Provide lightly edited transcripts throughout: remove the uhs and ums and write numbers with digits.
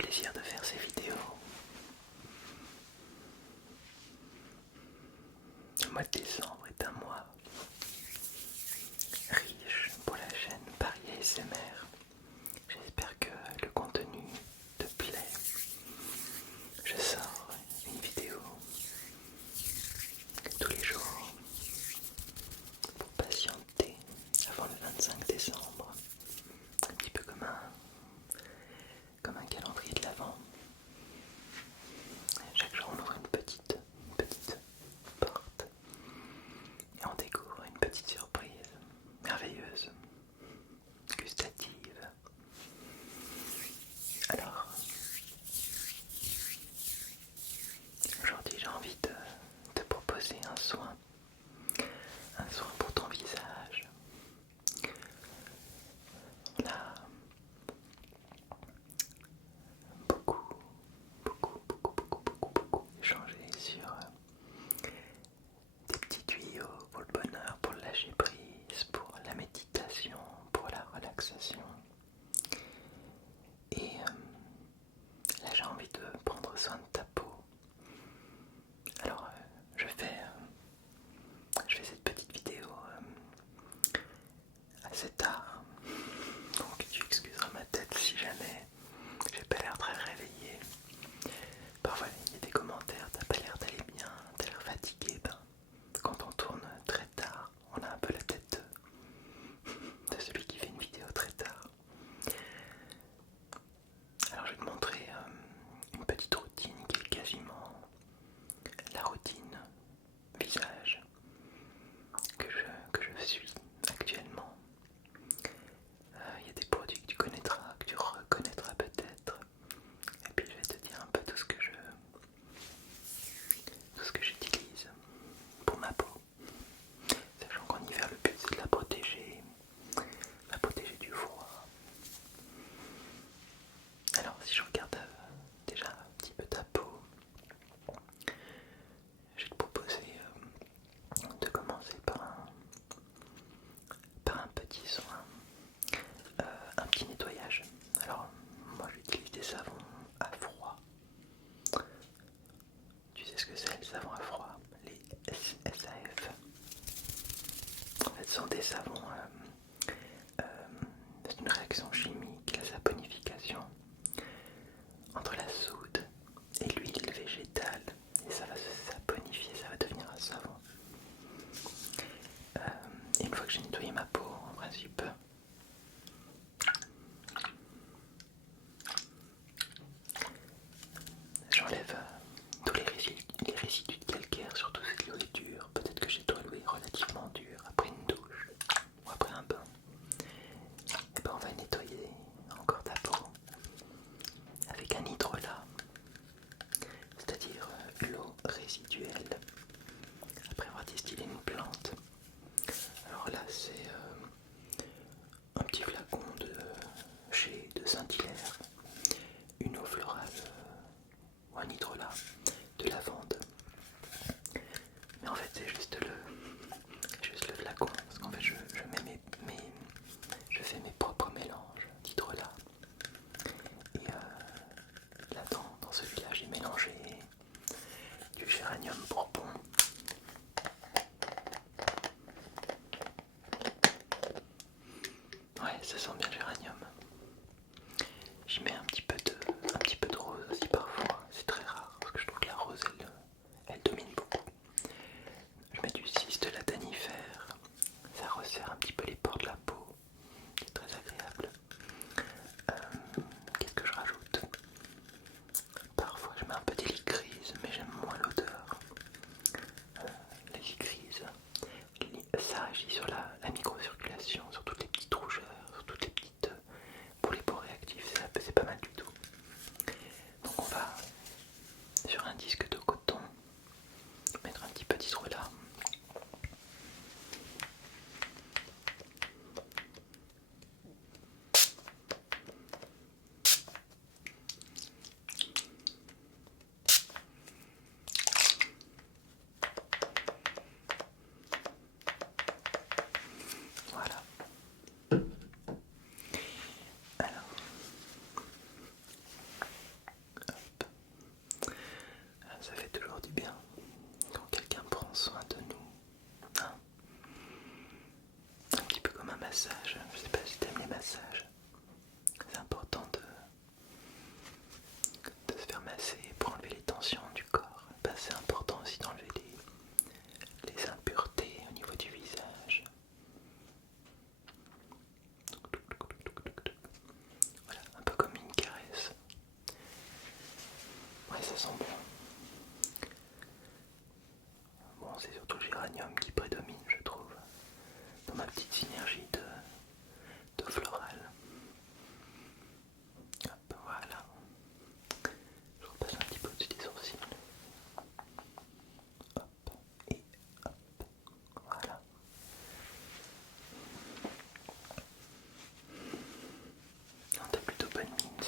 plaisir de faire ces vidéos. Le mois de décembre est un mois riche pour la chaîne Paris ASMR. J'espère que le contenu te plaît. Je sors une vidéo tous les jours pour patienter avant le 25 décembre. Un petit peu comme un calendrier de l'Avent. Chaque jour on ouvre une petite porte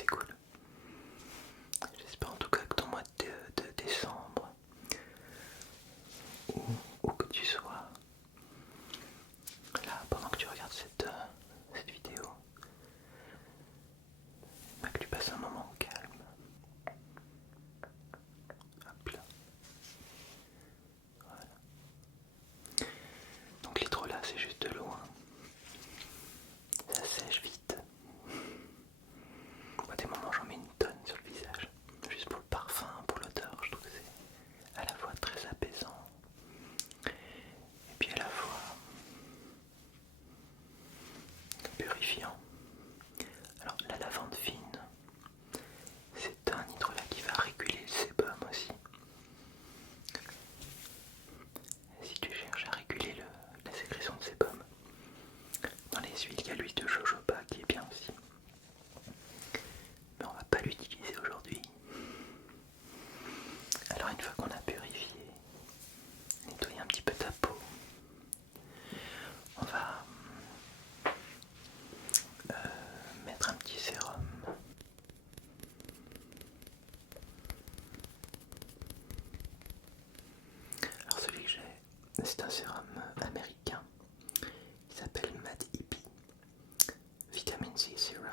c'est cool. J'espère en tout cas que ton mois de décembre, où que tu sois, là pendant que tu regardes cette vidéo, bah, que tu passes un moment calme. Hop là. Voilà. Donc l'hydrolat c'est juste de l'eau, hein. Ça sèche vite. Moi des moments j'en mets une tonne sur le visage, juste pour le parfum, pour l'odeur. Je trouve que c'est à la fois très apaisant et puis à la fois purifiant. Alors la lavande fine, c'est un hydrolat qui va réguler le sébum aussi. Si tu cherches à réguler la sécrétion de sébum, dans les huiles, il y a l'huile de jojoba qui est bien aussi. Mais on va pas l'utiliser aujourd'hui. Alors une fois qu'on a purifié, nettoyé un petit peu ta peau, on va mettre un petit sérum. Alors celui que j'ai, c'est un sérum américain. Il s'appelle Mad Hippie Vitamin C Serum.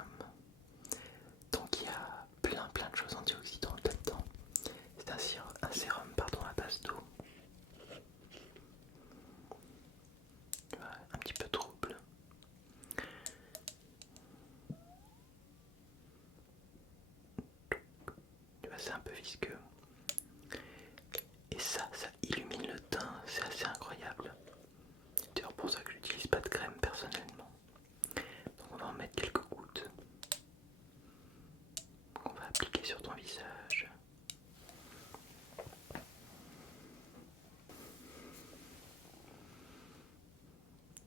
Donc il y a plein de choses antioxydantes là-dedans. C'est un sérum à base d'eau. Un petit peu trouble. Tu vois, c'est un peu visqueux. Et ça illumine le teint, c'est assez incroyable. C'est d'ailleurs pour ça que j'utilise pas de crème personnellement. Donc on va en mettre quelques gouttes qu'on va appliquer sur ton visage.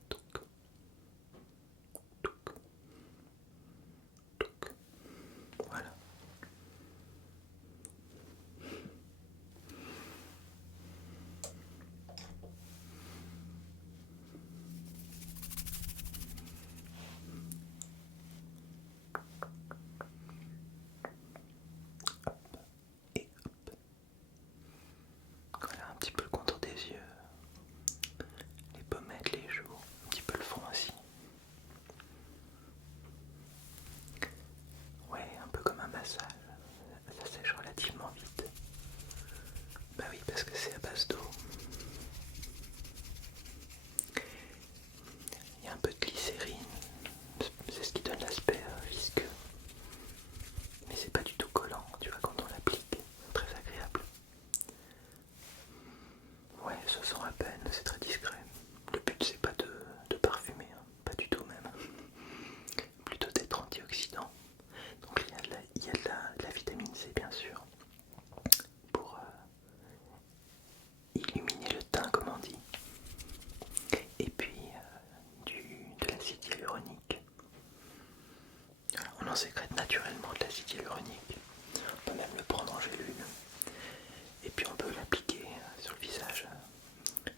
Touc, touc, touc. Voilà. Et hop. Voilà un petit peu le contour des yeux, les pommettes, les joues, un petit peu le fond aussi. Ouais, un peu comme un massage, ça sèche relativement vite. Bah oui, parce que c'est à base d'eau. Il y a un peu de glycérine, c'est ce qui donne l'aspect visqueux. Mais c'est pas du tout collant, tu vois, quand on l'applique, très agréable. Ouais, ça sent à peine, c'est très discret. Le but c'est pas de parfumer, hein, pas du tout même. Plutôt d'être antioxydant. Donc il y a de la vitamine C bien sûr, pour illuminer le teint comme on dit. Et puis de l'acide hyaluronique. Alors, on en sécrète naturellement de l'acide hyaluronique. On peut même le prendre en gélule. Et puis on peut l'appliquer sur le visage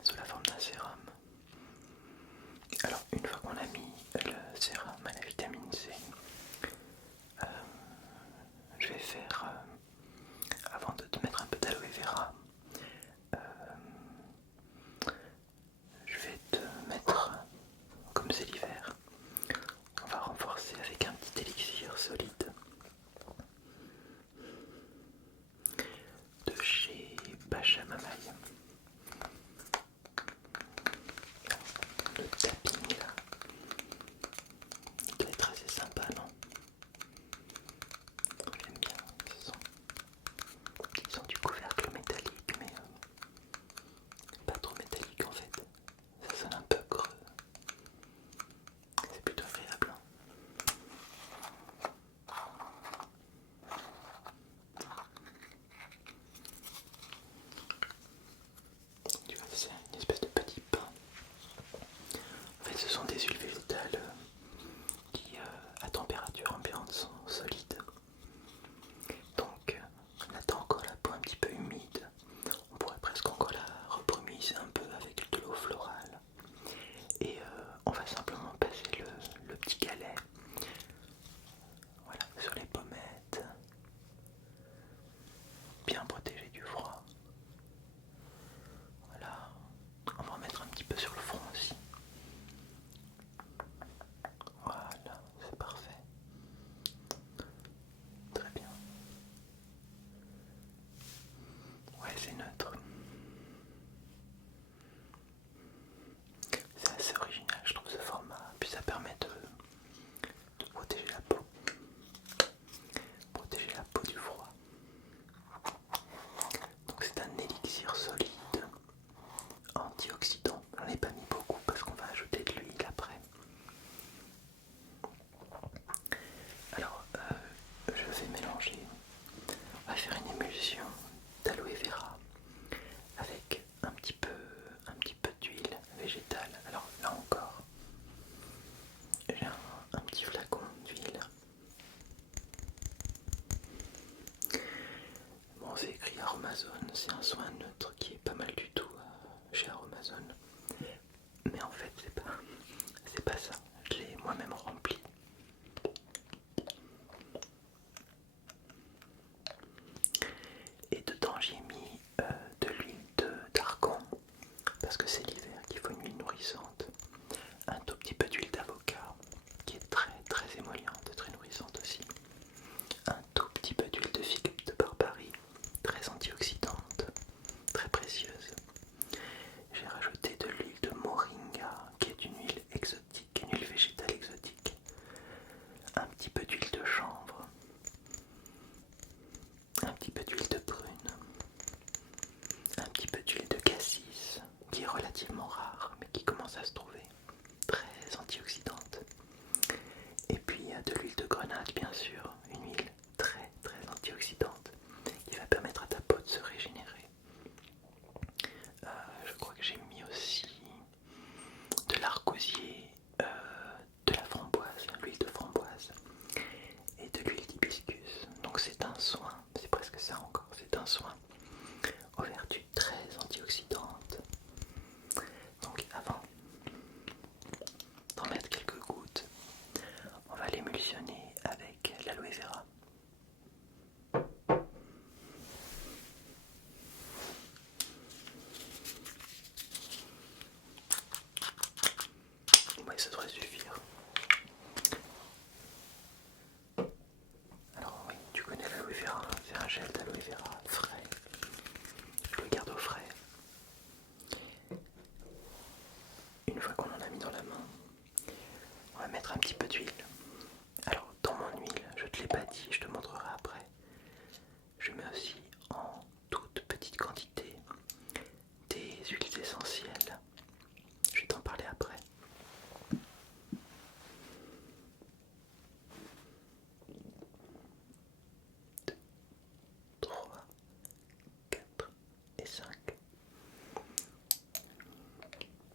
sous la forme d'un sérum. Alors une fois qu'on a mis le sérum à la vitamine C, je vais faire, avant de te mettre un peu d'aloe vera, je vais te mettre, comme c'est l'hiver, on va renforcer avec un petit élixir solide de chez Bacha c'est un soin neutre qui est pas mal du tout chez Aromazone. Mais en fait, c'est pas ça. Je l'ai moi-même rempli. Et dedans, j'ai mis de l'huile d'argan parce que c'est l'hiver qu'il faut une huile nourrissante. Un tout petit peu d'huile d'avocat qui est très très émolliente, très nourrissante aussi. Un tout petit peu d'huile de figue de Barbarie, très antioxydante, très précieuse. J'ai rajouté de l'huile de moringa qui est une huile exotique, une huile végétale exotique. Un petit peu d'huile de chanvre, un petit peu d'huile de prune, un petit peu d'huile de cassis qui est relativement rare mais qui commence à se trouver, très antioxydante. Et puis de l'huile de grenade bien sûr, une huile très très antioxydante qui va permettre à ta peau de se régénérer. Je crois que j'ai mis aussi de l'argousier, de la framboise, l'huile de framboise et de l'huile d'hibiscus. Donc c'est un soin, c'est presque ça encore, c'est un soin aux vertus très antioxydantes. Donc avant d'en mettre quelques gouttes, on va l'émulsionner avec l'aloe vera. Oui, ça devrait suffire. Alors oui, tu connais l'aloe vera, c'est un gel d'aloe vera frais. Je le garde au frais. Une fois qu'on en a mis dans la main, on va mettre un petit peu d'huile. Alors dans mon huile, je te l'ai pas dit, je te montrerai après. Je mets aussi en toute petite quantité des huiles essentielles. Je vais t'en parler après. 2, 3, 4 et 5.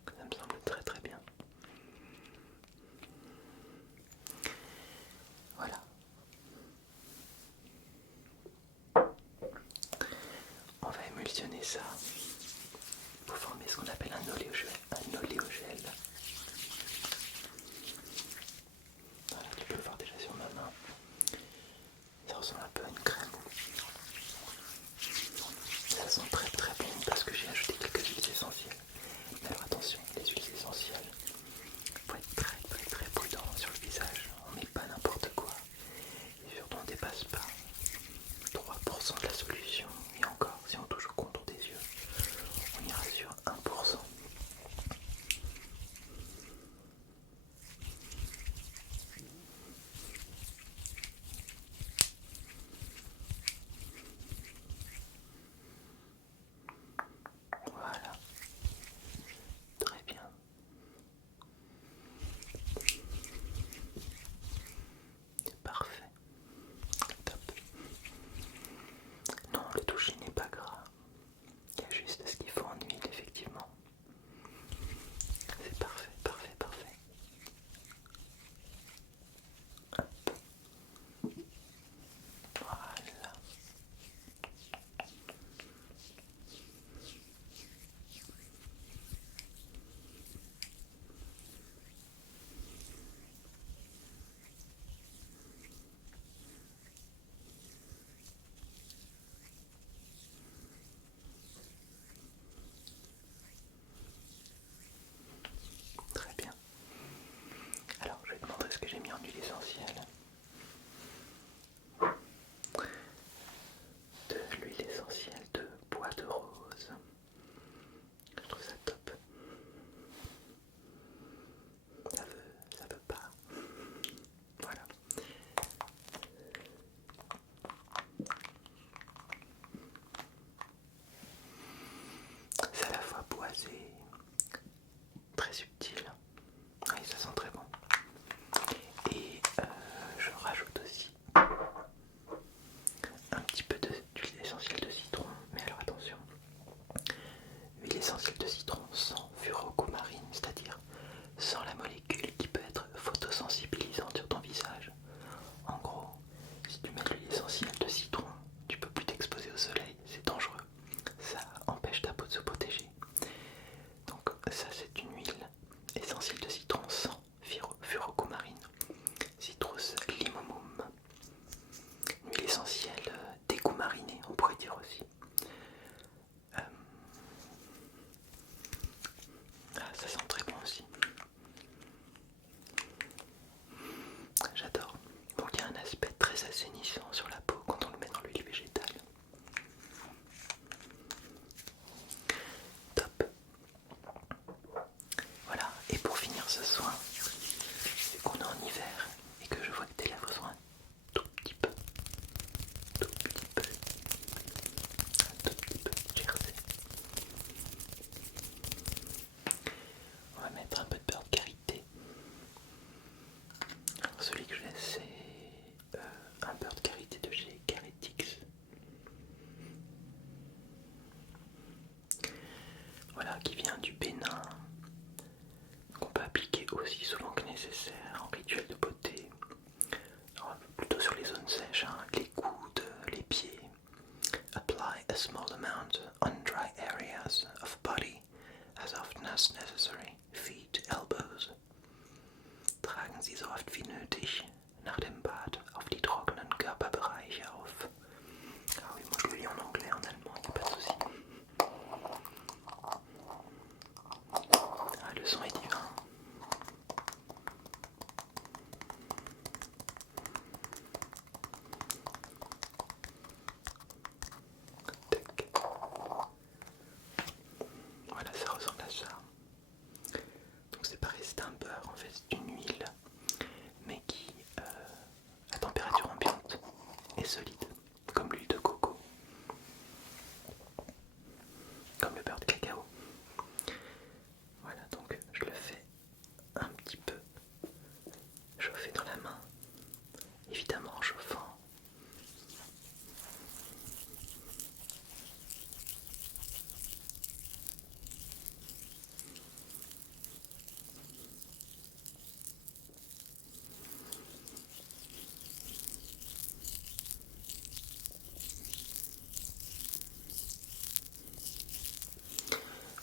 Ça me semble très très bien. Voilà. On va émulsionner ça pour former ce qu'on appelle un oléogel. Voilà, tu peux le voir déjà sur ma main. Ça ressemble un peu à une crème. Ça sent très très bon parce que j'ai ajouté quelques huiles essentielles. Mais alors attention, les huiles essentielles, faut être très très très prudent sur le visage. On met pas n'importe quoi. Et surtout on ne dépasse pas 3% de la solution. Et encore, si on touche au contour des yeux, on ira sur 1%. Voilà, très bien. Parfait. Top. et solide, comme l'huile de coco, comme le beurre de cacao. Voilà, donc je le fais un petit peu chauffer dans la main, évidemment en chauffant.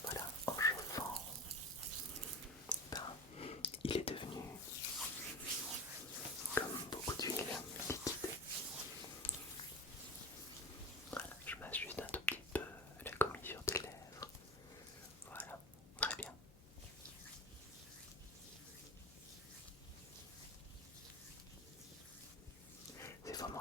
Voilà, en chauffant, ben, il est devenu comme beaucoup d'huile liquide. Voilà, je masse juste un tout petit peu la commissure des lèvres. Voilà, très bien. C'est vraiment